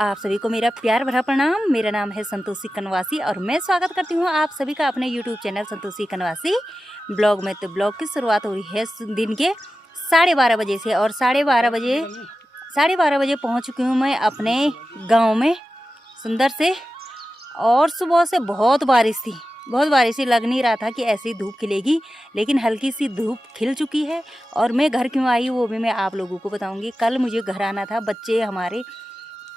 आप सभी को मेरा प्यार भरा प्रणाम। मेरा नाम है संतोषी कनवासी और मैं स्वागत करती हूँ आप सभी का अपने YouTube चैनल संतोषी कनवासी ब्लॉग में। तो ब्लॉग की शुरुआत हो रही है दिन के 12:30 बजे से और 12:30 बजे पहुँच चुकी हूँ मैं अपने गाँव में सुंदर से। और सुबह से बहुत बारिश थी, लग नहीं रहा था कि ऐसी धूप खिलेगी, लेकिन हल्की सी धूप खिल चुकी है। और मैं घर क्यों आई वो भी मैं आप लोगों को बताऊंगी। कल मुझे घर आना था, बच्चे हमारे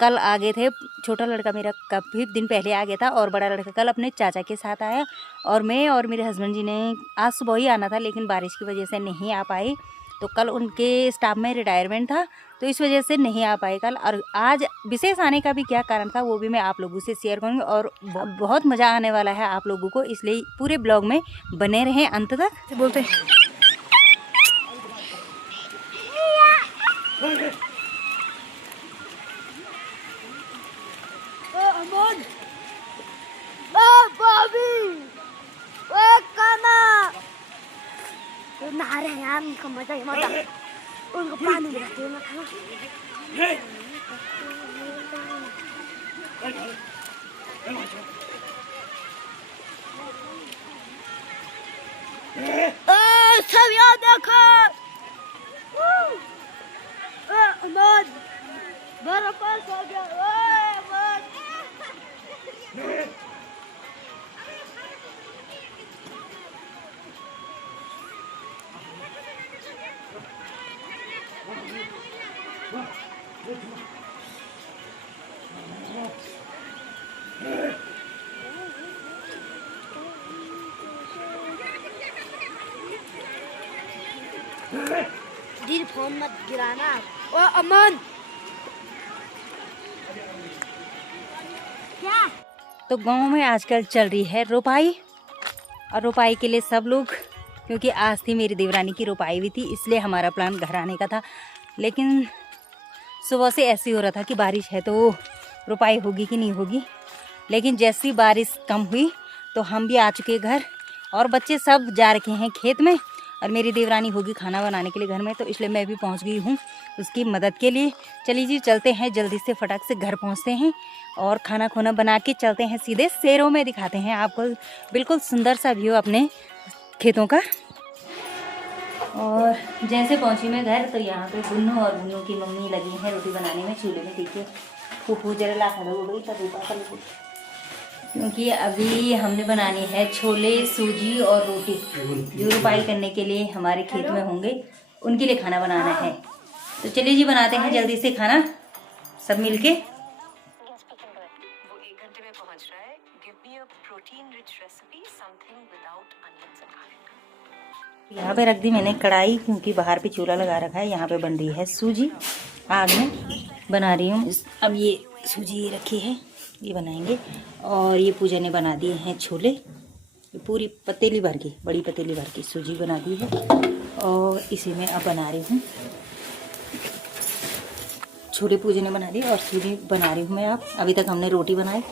कल आ गए थे। छोटा लड़का मेरा काफ़ी दिन पहले आ गया था और बड़ा लड़का कल अपने चाचा के साथ आया। और मैं और मेरे हस्बैंड जी ने आज सुबह ही आना था, लेकिन बारिश की वजह से नहीं आ पाए। तो कल उनके स्टाफ में रिटायरमेंट था, तो इस वजह से नहीं आ पाए कल। और आज विशेष आने का भी क्या कारण था वो भी मैं आप लोगों से शेयर करूँगी और बहुत मज़ा आने वाला है आप लोगों को, इसलिए पूरे ब्लॉग में बने रहें अंत तक। बोलते नहा रहे हैं यार, उनका मजा ही मजा। उनको पानी में रखते हैं ना खाना। सब याद देखो। अमन बड़ा पास हो गया। दिल फोन मत गिराना। ओ अमन क्या? तो गांव में आजकल चल रही है रोपाई, और रोपाई के लिए सब लोग, क्योंकि आज थी मेरी देवरानी की रोपाई भी थी, इसलिए हमारा प्लान घर आने का था। लेकिन सुबह से ऐसे हो रहा था कि बारिश है तो रोपाई होगी कि नहीं होगी। लेकिन जैसी बारिश कम हुई तो हम भी आ चुके घर और बच्चे सब जा रखे हैं खेत में। और मेरी देवरानी होगी खाना बनाने के लिए घर में, तो इसलिए मैं भी पहुंच गई हूं उसकी मदद के लिए। चलिए जी चलते हैं, जल्दी से फटाक से घर पहुंचते हैं और खाना खोना बना के चलते हैं सीधे शेरों में। दिखाते हैं आपको बिल्कुल सुंदर सा व्यू अपने खेतों का। और जैसे पहुंची मैं घर तो यहाँ पे गुन्नू और गुन्नू की मम्मी लगी है रोटी बनाने में चूल्हे में। देखिए फूफू जरा ला खड़ा हो गई तब, क्योंकि अभी हमने बनानी है छोले सूजी और रोटी, जो रोपाई करने के लिए हमारे खेत में होंगे उनके लिए खाना बनाना है। तो चलिए जी बनाते हैं जल्दी से खाना सब मिलके। यहाँ पे रख दी मैंने कढ़ाई, क्योंकि बाहर पे चूल्हा लगा रखा है। यहाँ पे बन रही है सूजी, आग में बना रही हूँ। अब ये सूजी रखी है, ये बनाएंगे। और ये पूजा ने बना दिए हैं छोले, ये पूरी पतीली भर की, बड़ी पतीली भर की सूजी बना दी है। और इसी में अब बना रही हूँ छोले, पूजा ने बना दी और सूजी बना रही हूँ मैं। अब अभी तक हमने रोटी बनाई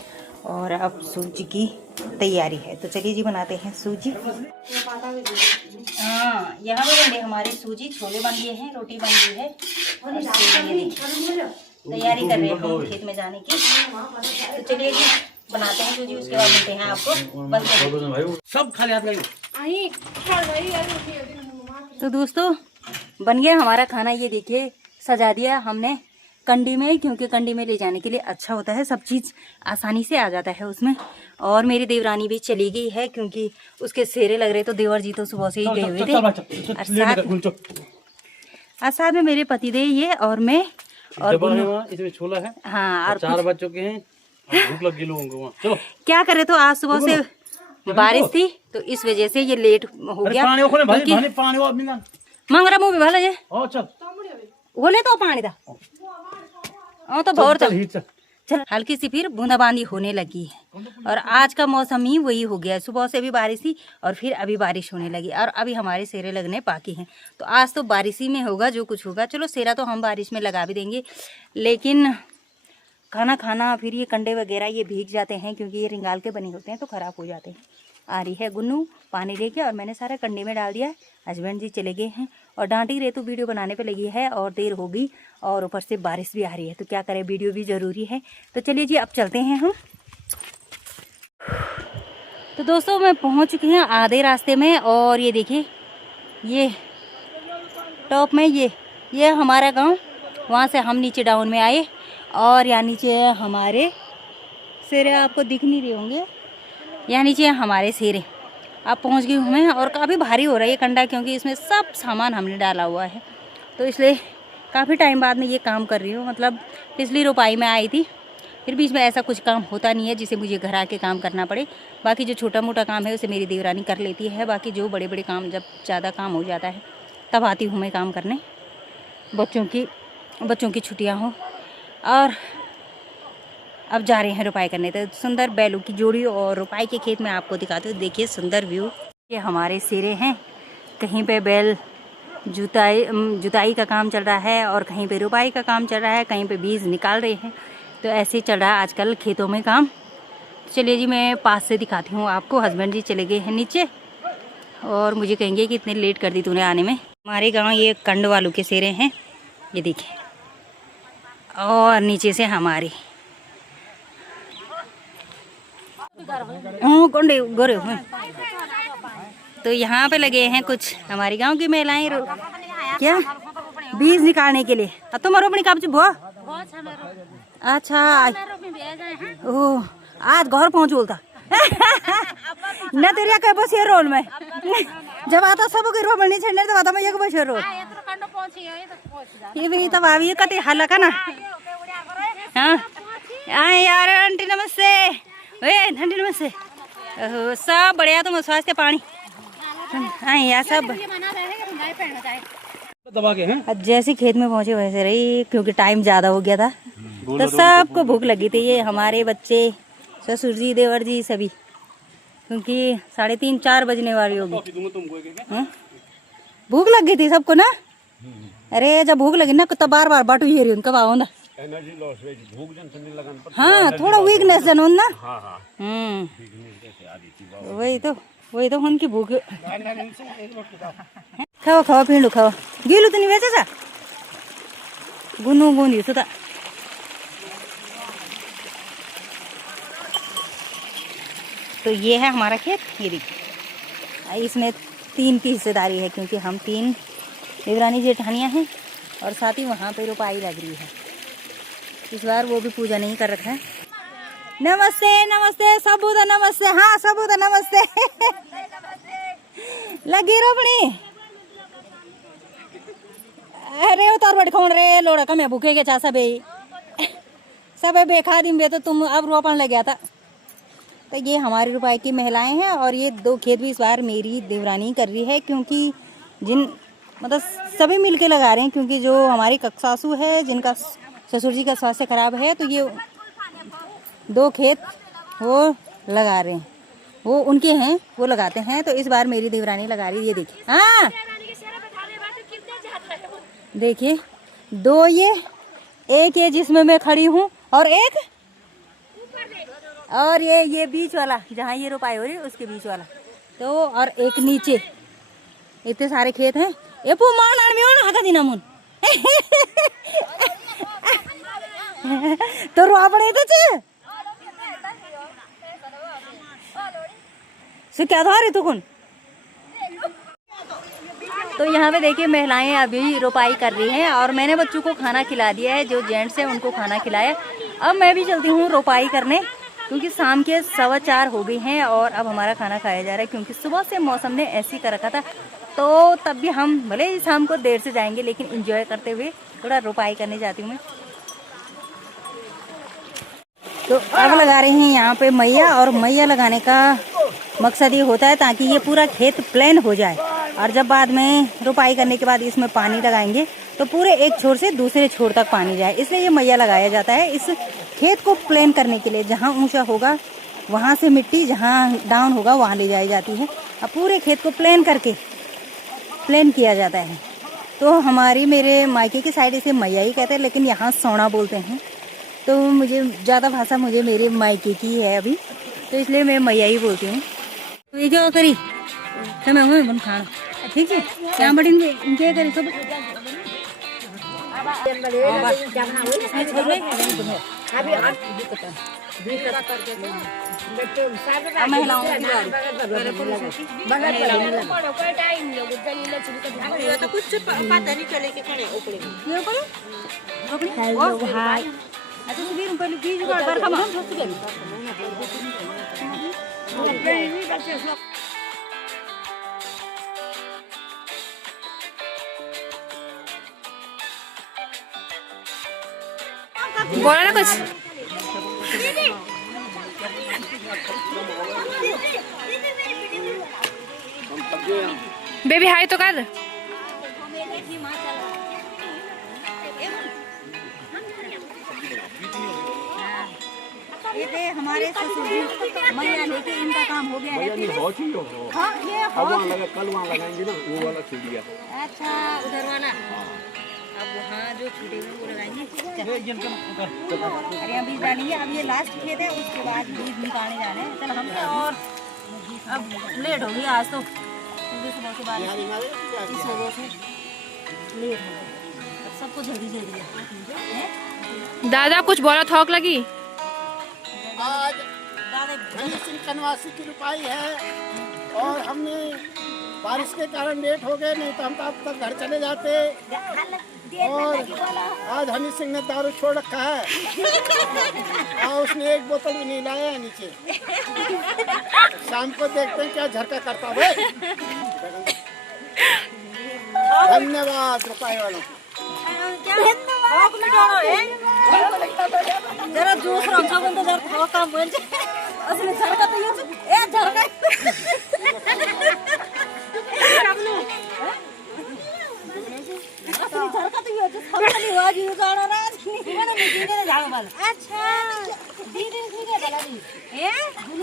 और अब सूजी की तैयारी है। तो चलिए जी बनाते हैं सूजी। हाँ यहाँ पे बन गए हमारे सूजी, छोले बन गए हैं, रोटी बन गई है और तैयारी कर रहे हैं हम खेत में जाने की। तो चलिए जी बनाते हैं सूजी, उसके बाद मिलते हैं आपको। बस सब खा लिया। तो दोस्तों बन गया हमारा खाना, ये देखिए सजा दिया हमने कंडी में, क्योंकि कंडी में ले जाने के लिए अच्छा होता है, सब चीज़ आसानी से आ जाता है उसमें। और मेरी देवरानी भी चली गई है क्योंकि उसके सेरे लग रहे, तो देवर जी तो सुबह से ही गए हुए थे। और साथ में मेरे पतिदेव ये और मैं और इसमें छोला है। हाँ और 4 बज चुके हैं, भूख लगी लोगों को। चलो क्या करे, तो आज सुबह से बारिश थी तो इस वजह से ये लेट हो गया। मंगरा मुँह भी भले बोले तो पानी था तो बहुत चल हल्की सी फिर बूंदाबांदी होने लगी है। और आज का मौसम ही वही हो गया है, सुबह से भी बारिश थी और फिर अभी बारिश होने लगी। और अभी हमारे सेरे लगने बाकी हैं, तो आज तो बारिश ही में होगा जो कुछ होगा। चलो सेरा तो हम बारिश में लगा भी देंगे, लेकिन खाना खाना फिर ये कंडे वगैरह ये भीग जाते हैं, क्योंकि ये रिंगाल के बने होते हैं तो ख़राब हो जाते हैं। आ रही है गुन्नू पानी लेके, और मैंने सारा कंडे में डाल दिया है। हस्बैंड जी चले गए हैं और डांटी रेतु वीडियो बनाने पे लगी है और देर होगी, और ऊपर से बारिश भी आ रही है, तो क्या करें, वीडियो भी ज़रूरी है। तो चलिए जी अब चलते हैं हम। तो दोस्तों मैं पहुंच चुकी हूँ आधे रास्ते में, और ये देखिए ये टॉप में ये हमारा गांव, वहाँ से हम नीचे डाउन में आए, और यहाँ नीचे हमारे सेरे आपको दिख नहीं रहे होंगे, यहाँ नीचे हमारे सेरे। अब पहुँच गई हूँ मैं, और काफ़ी भारी हो रहा है ये कंडा, क्योंकि इसमें सब सामान हमने डाला हुआ है, तो इसलिए काफ़ी टाइम बाद में ये काम कर रही हूँ। मतलब पिछली रोपाई में आई थी, फिर बीच में ऐसा कुछ काम होता नहीं है जिसे मुझे घर आके काम करना पड़े। बाकी जो छोटा मोटा काम है उसे मेरी देवरानी कर लेती है, बाकी जो बड़े बड़े काम, जब ज़्यादा काम हो जाता है तब आती हूँ मैं काम करने, बच्चों की छुट्टियाँ हो। और अब जा रहे हैं रुपाई करने, तो सुंदर बैलों की जोड़ी और रुपाई के खेत में आपको दिखाते हो। देखिए सुंदर व्यू, ये हमारे सेरे हैं, कहीं पे बैल जुताई का काम चल रहा है, और कहीं पे रुपाई का काम चल रहा है, कहीं पे बीज निकाल रहे हैं, तो ऐसे ही चल रहा है आजकल खेतों में काम। चलिए जी मैं पास से दिखाती हूँ आपको। हस्बैंड जी चले गए हैं नीचे, और मुझे कहेंगे कि इतने लेट कर दी तूने आने में। हमारे गांव ये कंड वालों के सेरे हैं, ये देखिए, और नीचे से हमारे कंडे गोरे हुए। तो यहाँ पे लगे हैं कुछ हमारे गांव की महिलाएं क्या बीज निकालने के लिए। अब तुम रोपनी कब भो? अच्छा ओह आज घर पहुँच बोलता न तेरिया के बस ये रोल में जब आता सब के रोपनी छेड़ने तो आता मैं एक बस रोल ये भी तब आवी कते हल्ला का ना। हाँ आए यार आंटी नमस्ते, वे आंटी नमस्ते। सब बढ़िया, तुम स्वास्थ्य पानी आए यार सब दबा के हैं। जैसे खेत में पहुंचे वैसे रही, क्योंकि टाइम ज़्यादा हो गया था, तो सबको भूख लगी थी। ये हमारे बच्चे, ससुर जी, देवर जी सभी, क्योंकि 3:30-4 बजने वाली होगी। भूख लग गई थी सबको ना। अरे जब भूख लगी ना तो बार बार बाटू ये रही कब आओ ना। हाँ थोड़ा वीकनेस जन ना। वही तो उनकी भूख। खाओ खाओ पिंडू खाओ गेलू तो नहीं वैसे सा गुनू गुनी सुता। तो ये है हमारा खेत, ये देखिए, इसमें 3 की हिस्सेदारी है, क्योंकि हम 3 देवरानी जेठानियाँ हैं, और साथ ही वहाँ पे रुपाई लग रही है। इस बार वो भी पूजा नहीं कर रखा है। नमस्ते नमस्ते सबूदा नमस्ते। हाँ सबूदा नमस्ते लगी रोपनी। अरे उतार बट खोन रे लोड़ा का मैं भूखे के चा सबे बेखा दिन बे, तो तुम अब रोपन लग गया था। तो ये हमारी रुपाई की महिलाएं हैं, और ये 2 खेत भी इस बार मेरी देवरानी कर रही है, क्योंकि मतलब सभी मिलके लगा रहे हैं, क्योंकि जो हमारी कक्सासू है जिनका ससुर जी का स्वास्थ्य खराब है, तो ये 2 खेत वो लगा रहे हैं, वो उनके हैं, वो लगाते हैं। तो इस बार मेरी देवरानी लगा रही है, ये देखिए। हाँ देखिए 2 ये, एक ये जिसमें मैं खड़ी हूँ, और एक और ये बीच वाला जहाँ ये रुपाई हो रही है उसके बीच वाला, तो और एक नीचे। इतने सारे खेत हैं। ये पुमान में हो ना दिना मुन तो रोपणे तो क्या धारे तो कौन। तो यहाँ पे देखिए महिलाएं अभी रोपाई कर रही हैं, और मैंने बच्चों को खाना खिला दिया है, जो जेंट्स हैं उनको खाना खिलाया। अब मैं भी चलती हूँ रोपाई करने, क्योंकि शाम के 4:15 हो गई हैं, और अब हमारा खाना खाया जा रहा है, क्योंकि सुबह से मौसम ने ऐसे ही कर रखा था। तो तब भी हम भले ही शाम को देर से जाएंगे, लेकिन एंजॉय करते हुए थोड़ा रोपाई करने जाती हूँ मैं। तो अब लगा रहे हैं यहाँ पे मैया, और मैया लगाने का मकसद ये होता है ताकि ये पूरा खेत प्लेन हो जाए, और जब बाद में रोपाई करने के बाद इसमें पानी लगाएंगे तो पूरे एक छोर से दूसरे छोर तक पानी जाए, इसलिए ये मैया लगाया जाता है इस खेत को प्लेन करने के लिए। जहाँ ऊंचा होगा वहाँ से मिट्टी, जहाँ डाउन होगा वहाँ ले जाई जाती है, अब पूरे खेत को प्लेन करके प्लेन किया जाता है। तो हमारी मेरे मायके की साइड इसे मैया ही कहते हैं, लेकिन यहाँ सोना बोलते हैं, तो मुझे ज़्यादा भाषा मुझे मेरे मायके की है अभी, तो इसलिए मैं मैया ही बोलती हूँ। तो ये क्या करी समय हुए बन खाना ठीक है क्या बड़ी इनके करी सब कुछ पता नहीं चले के खड़े ऊपर हेलो हाय अच्छा सुबह पहले बीज बार बार खा बोला ना कुछ बेबी हाय तो कर ये थे हमारे ससुर जी मैया लेके इनका काम हो गया है हाँ ये कल वहाँ लगाएंगे ना वो वाला छूट गया अच्छा उधर वाला अब वहाँ जो छूटे हुए वो लगाएंगे अरे हम बीज डालेंगे अब ये लास्ट खेत है उसके बाद बीज निकालने जाने हैं चल हम और अब लेट हो गई आज तो क्योंकि सुबह के बाद इस वजह से लेट हो गया सबको जल्दी जल्दी है दादा कुछ बोला थोक लगी आज हनी सिंह कनवासी की रुपाई है और हमने बारिश के कारण लेट हो गए नहीं तो हम तो अब तक घर चले जाते और आज हनी सिंह ने दारू छोड़ रखा है और उसने एक बोतल भी नहीं लाया है नीचे शाम को देखते हैं क्या झरका करता है धन्यवाद रुपाई वालों को जरा जूस रखा बंद जरा खाओ काम बन जाए असली झरका तो ये झरका असली झरका तो ये सबली आवाज ये गाना ना मैंने मीटिंग जाओ वाला अच्छा दीदी दीदी वाला दी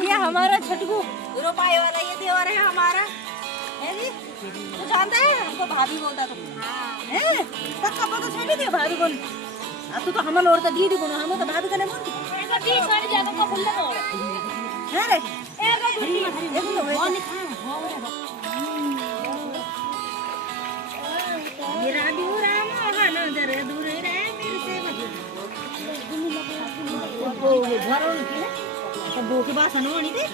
ये हमारा छटकू रुपए वाला ये देवर है हमारा है जी तू जानता है हमको भाभी बोलता तो हैं पक्का पता छोड़ दे भाभी बोल अब तो हम लोग तो दीदी बोलो हम तो भाभी कने बोल एका 20 वाली जगह का बोल ना है रे एका ये राधू राम हन जरे दूर रे मेरे से वो घरों की तो दो के बाद सनोनी दे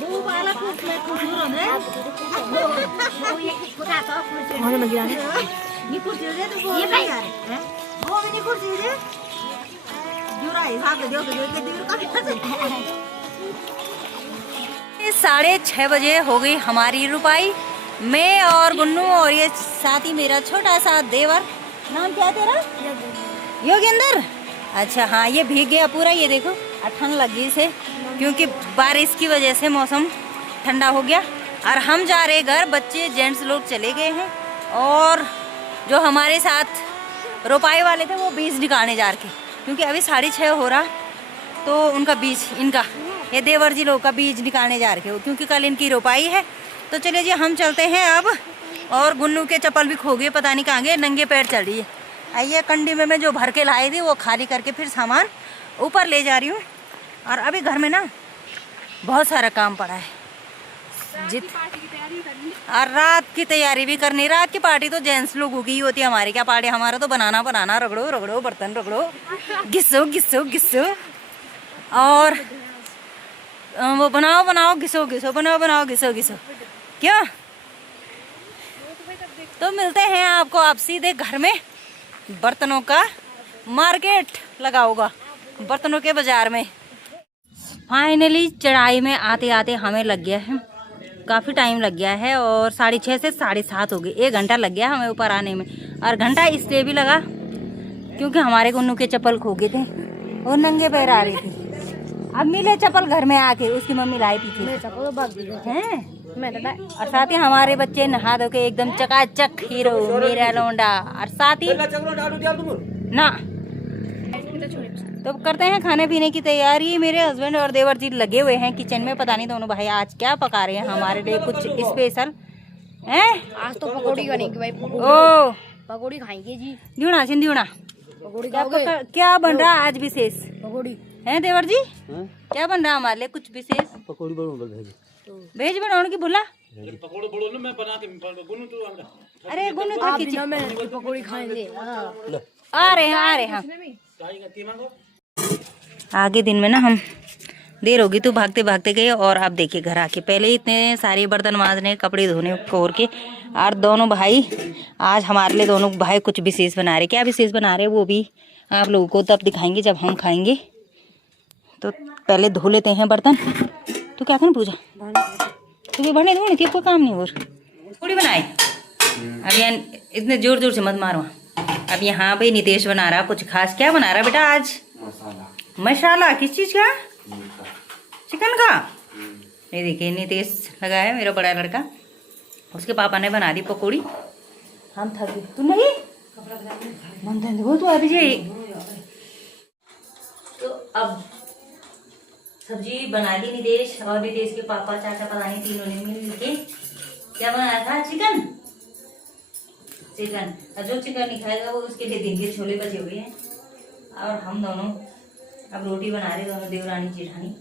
वो वाला कुछ मैं कुछ रे वो ये खुदा तो कुछ होने में गिरा ये कुछ दे तो वो नहीं यार हैं वो भी नहीं कुछ दे जुरा हिसाब से दो तो के दूर का 6:30 बजे हो गई हमारी रुपाई मैं और गुन्नू और ये साथ ही मेरा छोटा सा देवर नाम क्या तेरा योगेंद्र अच्छा हाँ ये भीग गया पूरा ये देखो ठंड लगी इसे क्योंकि बारिश की वजह से मौसम ठंडा हो गया और हम जा रहे घर बच्चे जेंट्स लोग चले गए हैं और जो हमारे साथ रोपाई वाले थे वो बीज निकालने जा रहे क्योंकि अभी 6:30 हो रहा तो उनका बीज इनका ये देवर जी लोग का बीज निकालने जा रहे हो क्योंकि कल इनकी रोपाई है तो चलिए जी हम चलते हैं अब और गुन्नू के चप्पल भी खो गए पता नहीं कहाँ गए नंगे पैर चल रही है आइए कंडी में मैं जो भर के लाई थी वो खाली करके फिर सामान ऊपर ले जा रही हूँ और अभी घर में ना बहुत सारा काम पड़ा है और रात की तैयारी भी करनी रात की पार्टी तो जेंट्स लोगों की ही होती है हमारी क्या पार्टी हमारा तो बनाना रगड़ो रगड़ो बर्तन रगड़ो घिसो घिसो घिसो और वो बनाओ घिसो घिसो बनाओ घिसो घिसो क्या तो मिलते हैं आपको आप सीधे घर में बर्तनों का मार्केट लगा होगा बर्तनों के बाजार में फाइनली चढ़ाई में आते आते हमें लग गया है काफ़ी टाइम लग गया है और 6:30 से 7:30 हो गई 1 घंटा लग गया हमें ऊपर आने में और घंटा इसलिए भी लगा क्योंकि हमारे गुन्नू के चप्पल खो गए थे और नंगे पैर आ रही थी अब मिले चप्पल घर में आके उसकी मम्मी लाई पीछे हैं और साथ ही हमारे बच्चे नहा धो के एकदम चकाचक हीरो मेरा लौंडा और साथ ही ना तो करते हैं खाने पीने की तैयारी मेरे हस्बैंड और देवर जी लगे हुए हैं किचन में पता नहीं दोनों भाई आज क्या पका रहे हैं हमारे लिए कुछ स्पेशल हैं आज तो पकौड़ी बनेगी भाई ओ पकौड़ी खाएंगे जी दियोना पकौड़ी क्या बन रहा है आज विशेष पकौड़ी हैं देवर जी? हाँ? क्या बन रहा हमारे लिए कुछ विशेष? पकौड़ी बनाऊंगा भेज भेज बनाने की बोला? पकौड़े बोलो ना, मैं बना के गुनु तो आंदा। अरे गुनु तो किचन में पकौड़ी खाएंगे। आ रहे हैं चाय का ती मांगो। आगे दिन में ना हम देर होगी तो भागते भागते गए, और अब देखिए घर आके पहले ही इतने सारे बर्तन मांजने, कपड़े धोने कोर के, और दोनों भाई आज हमारे लिए दोनों भाई कुछ विशेष बना रहे। क्या विशेष बना रहे वो भी आप लोगों को तब दिखाएंगे जब हम खाएंगे। तो पहले धो लेते हैं बर्तन। तो क्या करें पूजा? तो बने धोने थी, कोई काम नहीं। और पूड़ी बनाई अब यहाँ इतने जोर जोर से मत मारो। अब यहाँ पे नितेश बना रहा कुछ खास। क्या बना रहा बेटा आज? मसाला। किस चीज का? चिकन का। ये देखिए नितेश लगा है मेरा बड़ा लड़का, उसके पापा ने बना दी पकौड़ी। हम थक गए। तू नहीं वो तो अभी जी। तो अब सब्जी बना दी नितेश, और नितेश के पापा चाचा पता नहीं तीनों ने मिल के क्या बनाया था? चिकन। चिकन, और जो चिकन नहीं खाएगा वो उसके लिए दिन के छोले बचे हुए हैं। और हम दोनों अब रोटी बना रहे, दोनों देवरानी जेठानी।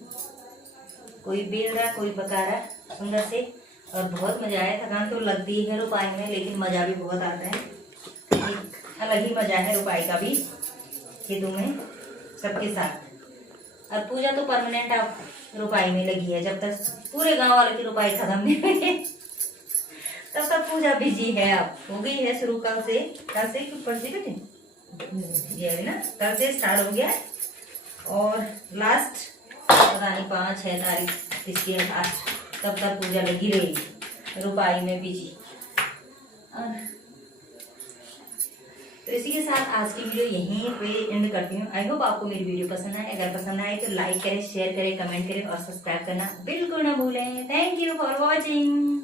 कोई बेल रहा, कोई पका रहा सुंदर से। और बहुत मजा आया। थकान तो लगती है रुपाई में, लेकिन मजा भी बहुत आता है। एक अलग ही मजा है रुपाई का भी, खेतों में सबके साथ। और पूजा तो परमानेंट अब रुपाई में लगी है। जब तक पूरे गांव वाले की रुपाई खत्म नहीं हुई तब तक पूजा बिजी है। अब हो गई है शुरू कल से परसी पे ये है ना, कल से स्टार्ट हो गया। और लास्ट पता नहीं 5-6 तारीख इसकी लास्ट, तब तक पूजा लगी रहेगी रुपाई में बिजी। और तो इसी के साथ आज की वीडियो यहीं पे एंड करती हूँ। आई होप आपको मेरी वीडियो पसंद आए। अगर पसंद आए तो लाइक करें, शेयर करें, कमेंट करें और सब्सक्राइब करना बिल्कुल ना भूलें। Thank you for watching.